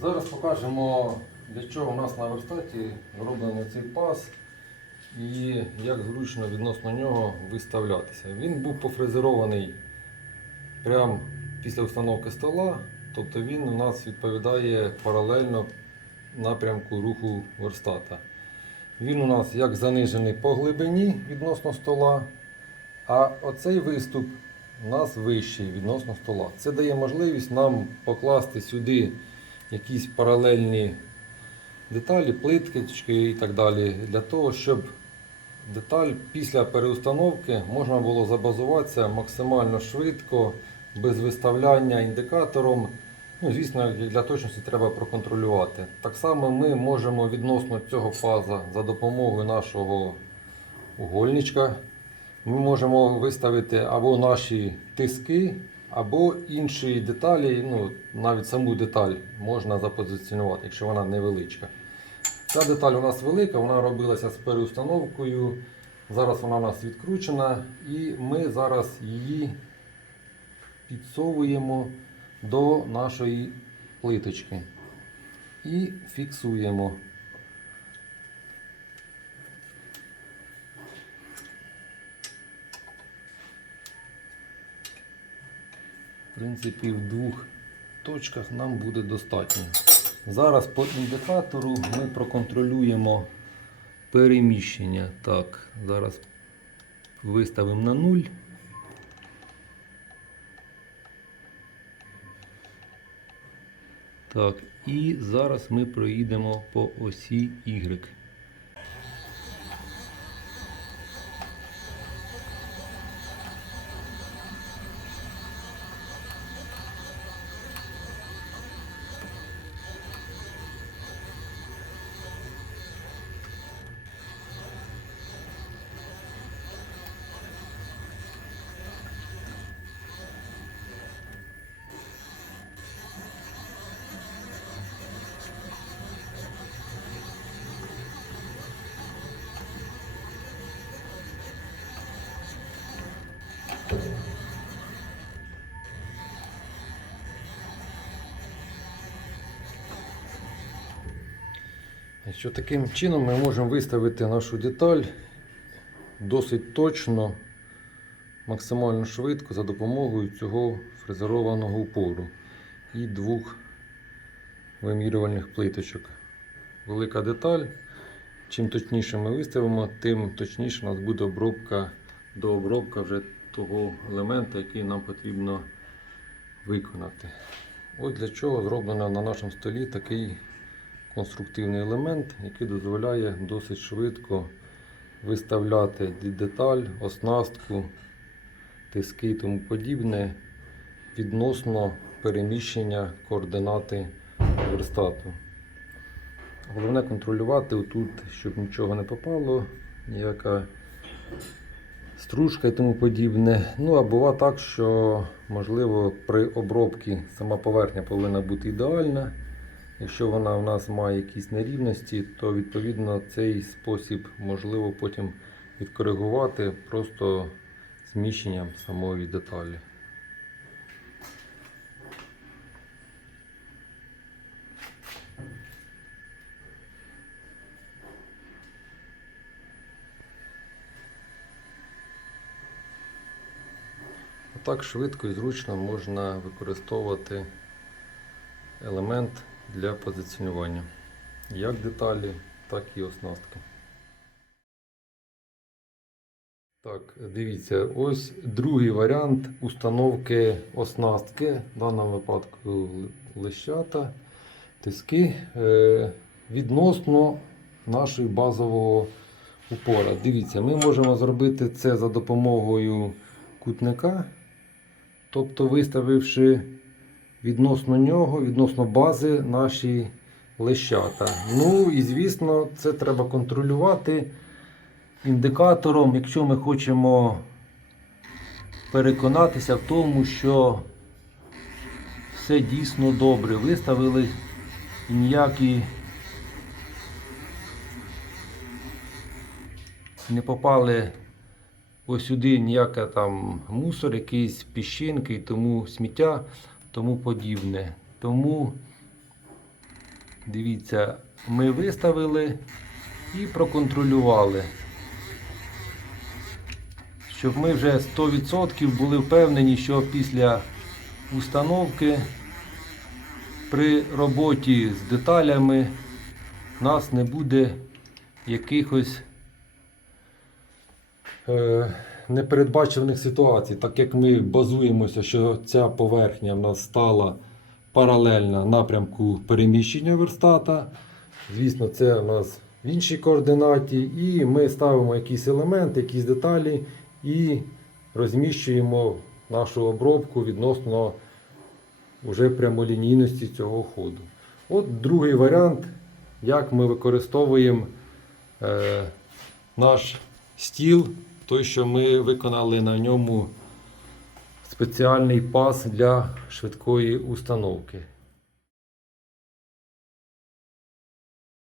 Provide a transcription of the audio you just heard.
зараз покажемо, для чого у нас на верстаті зроблений цей паз і як зручно відносно нього виставлятися. Він був пофрезерований прямо після установки стола, тобто він у нас відповідає паралельно напрямку руху верстата. Він у нас як занижений по глибині відносно стола, а оцей виступ у нас вищий відносно стола. Це дає можливість нам покласти сюди якісь паралельні деталі, плиткочки і так далі, для того, щоб деталь після переустановки можна було забазуватися максимально швидко, без виставляння індикатором. Ну, звісно, для точності треба проконтролювати. Так само ми можемо відносно цього паза за допомогою нашого угольничка. Ми можемо виставити або наші тиски, або інші деталі, ну, навіть саму деталь можна запозиціонувати, якщо вона невеличка. Ця деталь у нас велика, вона робилася з переустановкою. Зараз вона у нас відкручена, і ми зараз її підсовуємо до нашої плиточки і фіксуємо. В принципі, в двох точках нам буде достатньо. Зараз по індикатору ми проконтролюємо переміщення. Так, зараз виставимо на 0. Так, і зараз ми проїдемо по осі Y. Що таким чином ми можемо виставити нашу деталь досить точно, максимально швидко за допомогою цього фрезерованого упору і двох вимірювальних плиточок. Велика деталь. Чим точніше ми виставимо, тим точніше у нас буде обробка до обробка вже того елемента, який нам потрібно виконати. Ось для чого зроблено на нашому столі такий конструктивний елемент, який дозволяє досить швидко виставляти деталь, оснастку, тиски і тому подібне відносно переміщення координати верстату. Головне контролювати тут, щоб нічого не попало, ніяка стружка і тому подібне. Ну, а буває так, що можливо при обробці сама поверхня повинна бути ідеальна. Якщо вона в нас має якісь нерівності, то відповідно цей спосіб можливо потім відкоригувати просто зміщенням самої деталі. Так швидко і зручно можна використовувати елемент для позиціонування як деталі, так і оснастки. Так, дивіться, ось другий варіант установки оснастки, в даному випадку лищата, тиски е, відносно нашого базового упора. Дивіться, ми можемо зробити це за допомогою кутника, тобто виставивши відносно нього, відносно бази наші лещата. Ну і звісно, це треба контролювати індикатором, якщо ми хочемо переконатися в тому, що все дійсно добре. Виставили ніякі не попали ось сюди ніяка там мусор, якийсь піщинки і тому сміття тому подібне. Тому Дивіться, ми виставили і проконтролювали. Щоб ми вже 100% були впевнені, що після установки при роботі з деталями у нас не буде якихось непередбачуваних ситуацій, так як ми базуємося, що ця поверхня в нас стала паралельна напрямку переміщення верстата. Звісно, це у нас в іншій координаті, і ми ставимо якісь елементи, якісь деталі і розміщуємо нашу обробку відносно уже прямолінійності цього ходу. От другий варіант, як ми використовуємо е, наш стіл, той, що ми виконали на ньому спеціальний пас для швидкої установки.